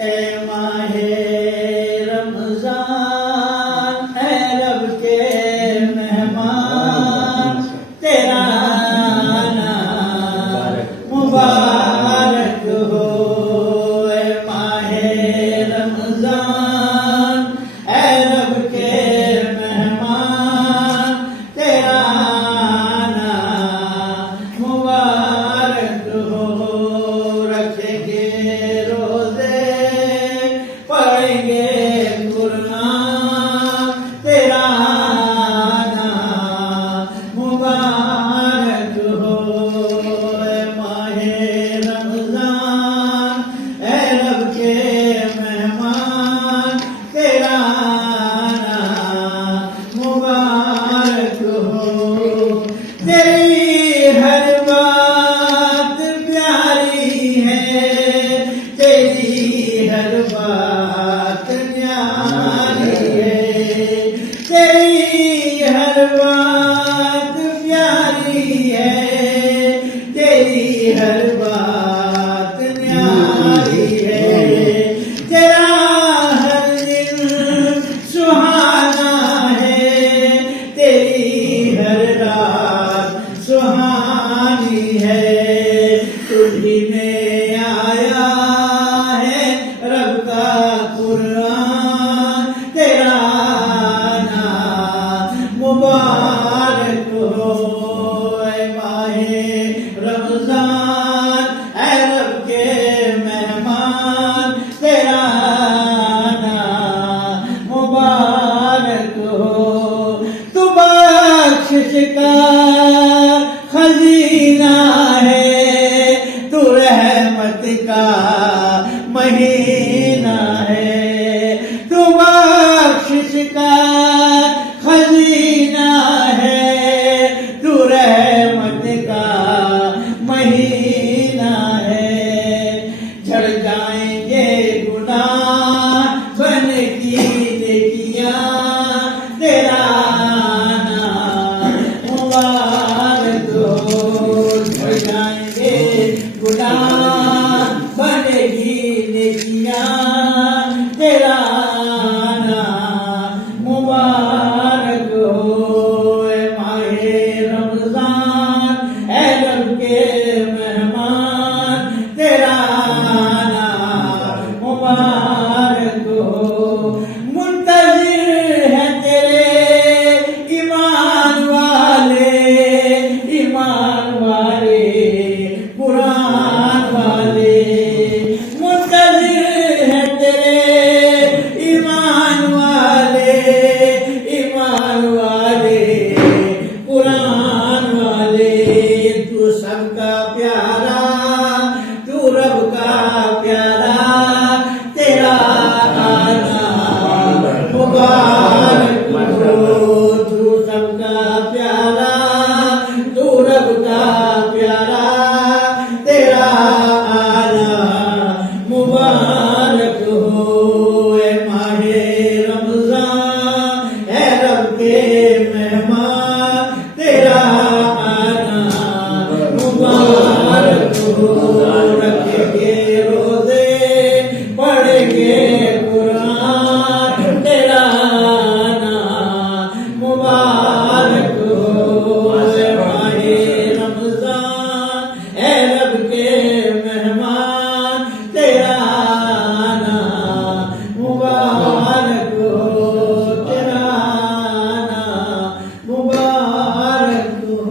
ए माहे रमजान है रब के मेहमान, तेरा आना मुबारक हो। ए माहे रमजान है रब के मेहमान, तेरा आना मुबारक हो। रखेंगे रोजे पढ़ेंगे कुरान, तेरा आना मुबारक हो। ए माहे रमजान है रब के मेहमान, तेरा आना मुबारक हो। तेरी हर बात प्यारी है, तेरी हर बात न्यारी है, तेरी हर बात प्यारी है, तेरी हर बात न्यारी है। तेरा हर दिन सुहाना है, तेरी हर रात सुहानी है। तुझी में आया है रब का कुरान, तेरा आना मुबारक हो। ए माहे रमजान है रब के मेहमान, तेरा आना मुबारक हो। तू बख्शिश का खजीना है, तू रहमत का महीना है, तू बख्शिश का खजीना है, तू रहमत का महीना है। झड़ जाएंगे गुनाह बन की नेकियां, तेरा आना मुबारक हो। झड़ जाएंगे गुनाह बनेगी नेकियां, तेरा आना मुबारक हो। ए माहे रमजान है रब के मेहमान, तेरा आना मुबारक हो। मुंतज़िर है तेरे ईमान वाले, ईमान वाले कुरान वाले। मुंतज़िर है तेरे ईमान वाले, ईमान वाले कुरान वाले। तू सबका प्यारा, तू रब का प्यारा, तेरा आना मुबारक हो। तू सबका प्यारा, तू रब का प्यारा, तेरा आना मुबारक हो। ए माहे रमजान है रब के मेहमान, तेरा आना मुबारक हो। रखेंगे रोजे पढ़ेंगे कुरान, तेरा आना मुबारक हो। ए माहे रमजान है रब के मेहमान, तेरा आना मुबारक हो, तेरा आना मुबारक हो।